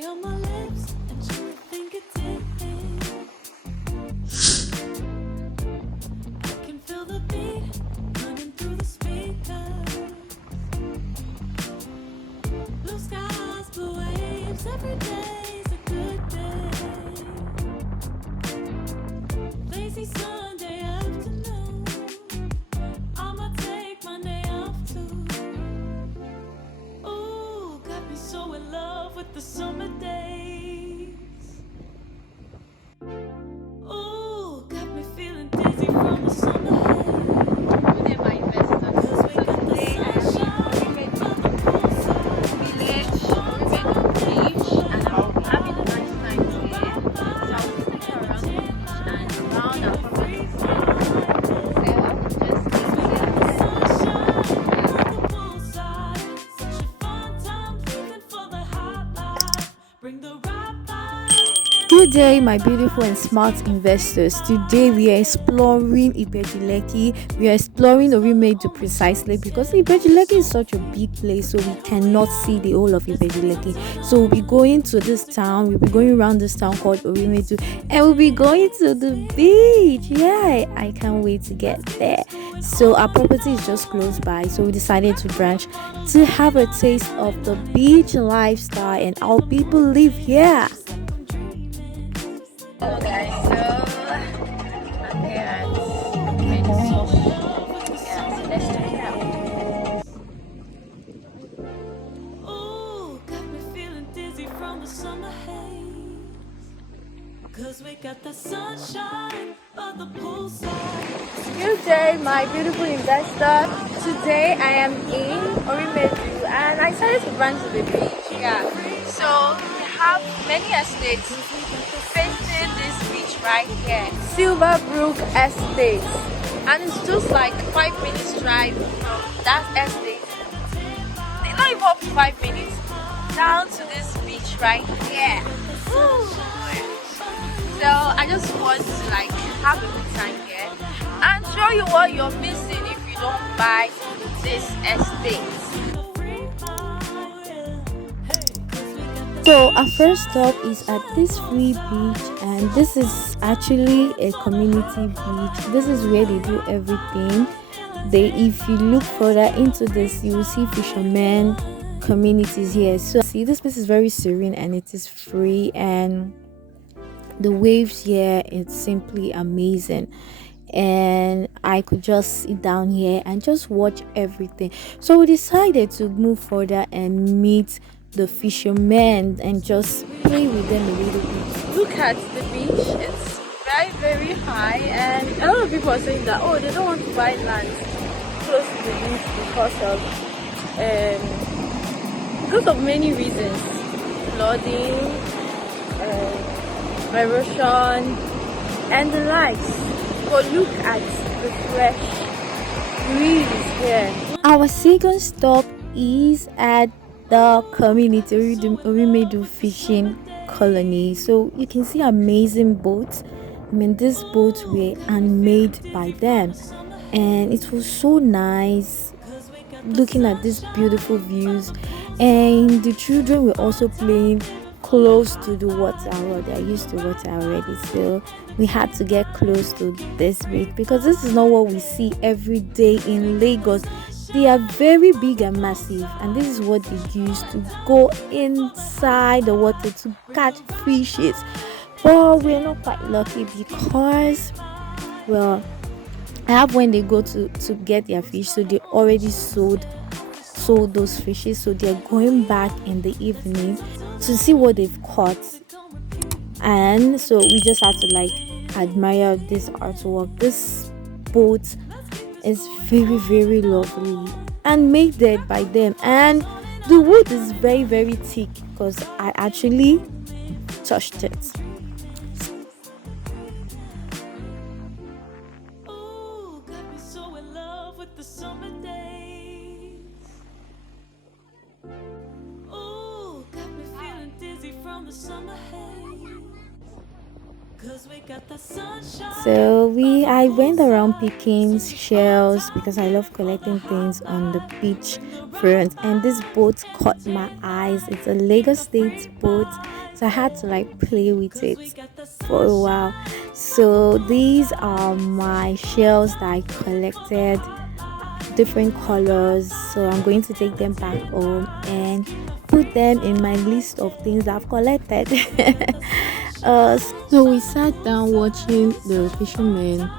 cherry on my lips, and you would think it did. I can feel the beat running through the speakers. Blue skies, blue waves, every day's a good day. Lazy Sunday afternoon, I'ma take Monday off too. Ooh, got me so in love with the summer days. Ooh, got me feeling dizzy from the summer haze. Today my investor. Cause we got the Today I am sunshine in on the poolside. village, Ibeju beach, and I'm having a nice time here. So I'll be taking around the beach and around our property. So just Good day, my beautiful and smart investors. Today we are exploring Ibeju-lekki. We are exploring Orimedu precisely because Ibeju-lekki is such a big place, so we cannot see the whole of Ibeju-lekki. So we'll be going to this town. We'll be going around this town called Orimedu, and we'll be going to the beach. Yeah, I can't wait to get there. So our property is just close by, so we decided to branch to have a taste of the beach lifestyle and how people live here. hello guys. So I'm here at Beachfront. Yeah, so let's check it out. Ooh, got me feeling dizzy from the summer haze. Cause we got the sunshine by the poolside. Good day, my beautiful investor. Today I am in Orimedu and I decided to branch to the beach. Yeah, so we have many estates facing this beach right here. Silver Brook Estate. And it's just like 5 minutes drive from that estate. Not even up to 5 minutes down to this beach right here. Woo. So I just want to like have a good time here and show you what you're missing if you don't buy this estate. So our first stop is at this free beach, and this is actually a community beach. This is where they do everything. If you look further into this, you will see fishermen communities here. So see, this place is very serene and it is free, and the waves here, it's simply amazing. And I could just sit down here and just watch everything. So we decided to move further and meet the fishermen and just play with them a little bit. Look at the beach. It's very, very high, and a lot of people are saying that they don't want to buy land close to the beach because of many reasons, flooding, erosion, and the likes. But look at the fresh breeze here. Our second stop is at the community Orimedu fishing colony. So you can see amazing boats. I mean, these boats were handmade by them, and it was so nice looking at these beautiful views. And the children were also playing close to the water. Well, they're used to water already, so we had to get close to this beach because this is not what we see every day in Lagos. They are very big and massive, and this is what they use to go inside the water to catch fishes. But we're not quite lucky because, well, I have when they go to get their fish, so they already sold those fishes, so they're going back in the evening to see what they've caught. And so we just had to like admire this artwork. This boat is very, very lovely and made there by them, and the wood is very, very thick because I actually touched it. Ooh, got me so in love with the summer days. Ooh, got me feeling dizzy from the summer haze. So I went around picking shells because I love collecting things on the beach front, and this boat caught my eyes. It's a Lagos State boat, so I had to like play with it for a while. So these are my shells that I collected, different colors. So I'm going to take them back home and put them in my list of things I've collected. So we sat down watching the fishermen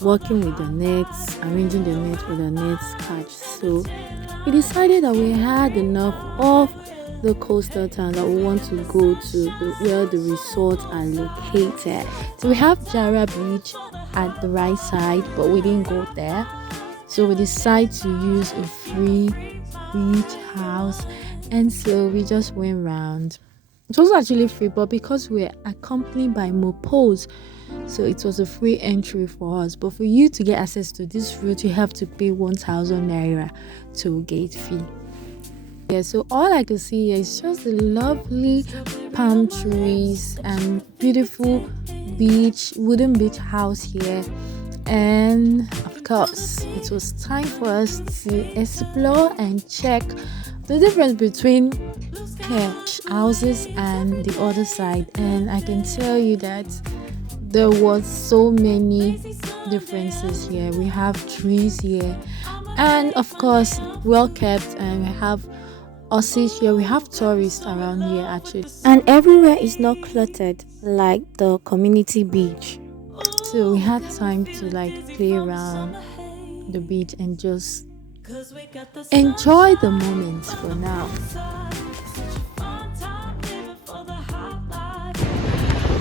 working with the nets, arranging the nets for the nets catch. So we decided that we had enough of the coastal town, that we want to go to where the resorts are located. So we have Jara Beach at the right side, but we didn't go there. So we decided to use a free beach house, and so we just went around. It was actually free, but because we're accompanied by mopos, so it was a free entry for us. But for you to get access to this route, you have to pay 1,000 naira toll gate fee. Yeah, so all I could see here is just the lovely palm trees and beautiful wooden beach house here. And of course, it was time for us to explore and check the difference between houses and the other side. And I can tell you that there was so many differences here. We have trees here, and of course well kept, and we have us here. We have tourists around here actually, and everywhere is not cluttered like the community beach. So we had time to like play around the beach and just enjoy the moment for now.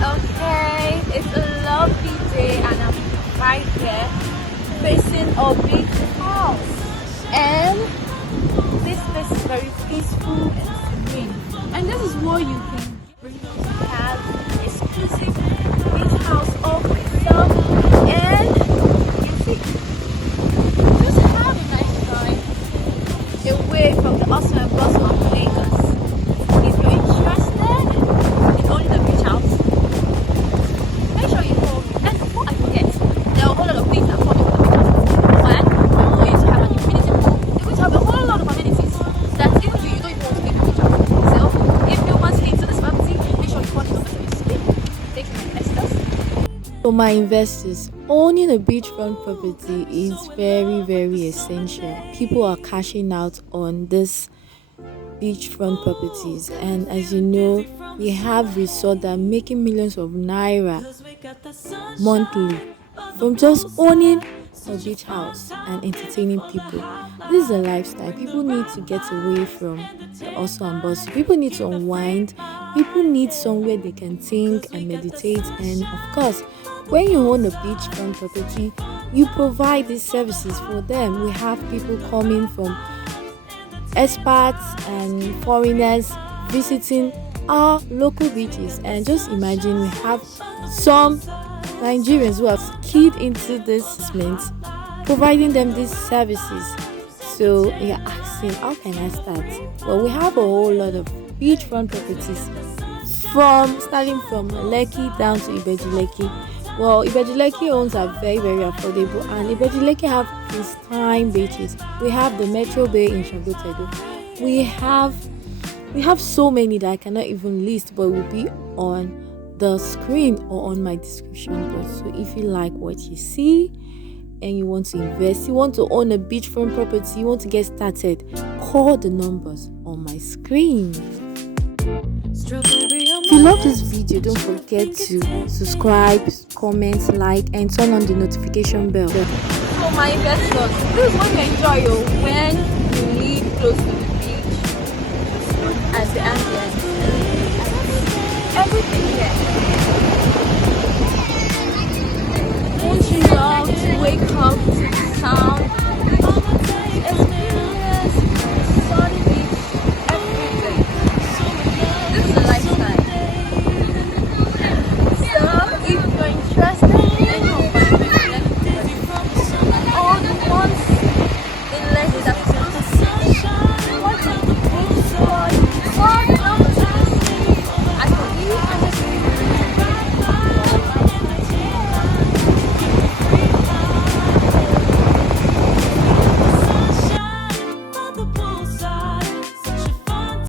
Okay, it's a lovely day and I'm right here facing a big house, and this place is very peaceful and serene, and this is what you can bring to have exclusive beach house all for yourself, and you see, just have a nice time away from the hustle and bustle of Lagos. If you're interested in owning a beach house, make sure you call me. And before I forget, there are a whole lot of things that come with the beach house. One, we're going to have an infinity pool. We're going to have a whole lot of amenities that even you don't even want to leave the beach house. So if you want to get into this property, make sure you call it over to me. Take my investors. For my investors, owning a beachfront property is very, very essential. People are cashing out on this beachfront properties, and as you know, we have resorts that are making millions of naira monthly from just owning a beach house and entertaining people. This is a lifestyle. People need to get away from the hustle and bustle. People need to unwind. People need somewhere they can think and meditate. And of course, when you own a beachfront property, you provide these services for them. We have people coming from expats and foreigners visiting our local beaches, and just imagine we have some Nigerians who have keyed into this segment, providing them these services. So you're asking, how can I start? Well, we have a whole lot of beachfront properties, starting from Lekki down to Ibeju-lekki. Well, Ibeju-lekki owns are very, very affordable, and Ibeju-lekki have pristine beaches. We have the Metro Bay in Dangote. We have so many that I cannot even list, but will be on the screen or on my description box. So if you like what you see and you want to invest, you want to own a beachfront property, you want to get started, call the numbers on my screen. If you love this video, don't forget to subscribe, comment, like, and turn on the notification bell. For my investors, this is what you enjoy when you live close to the beach at the ambient.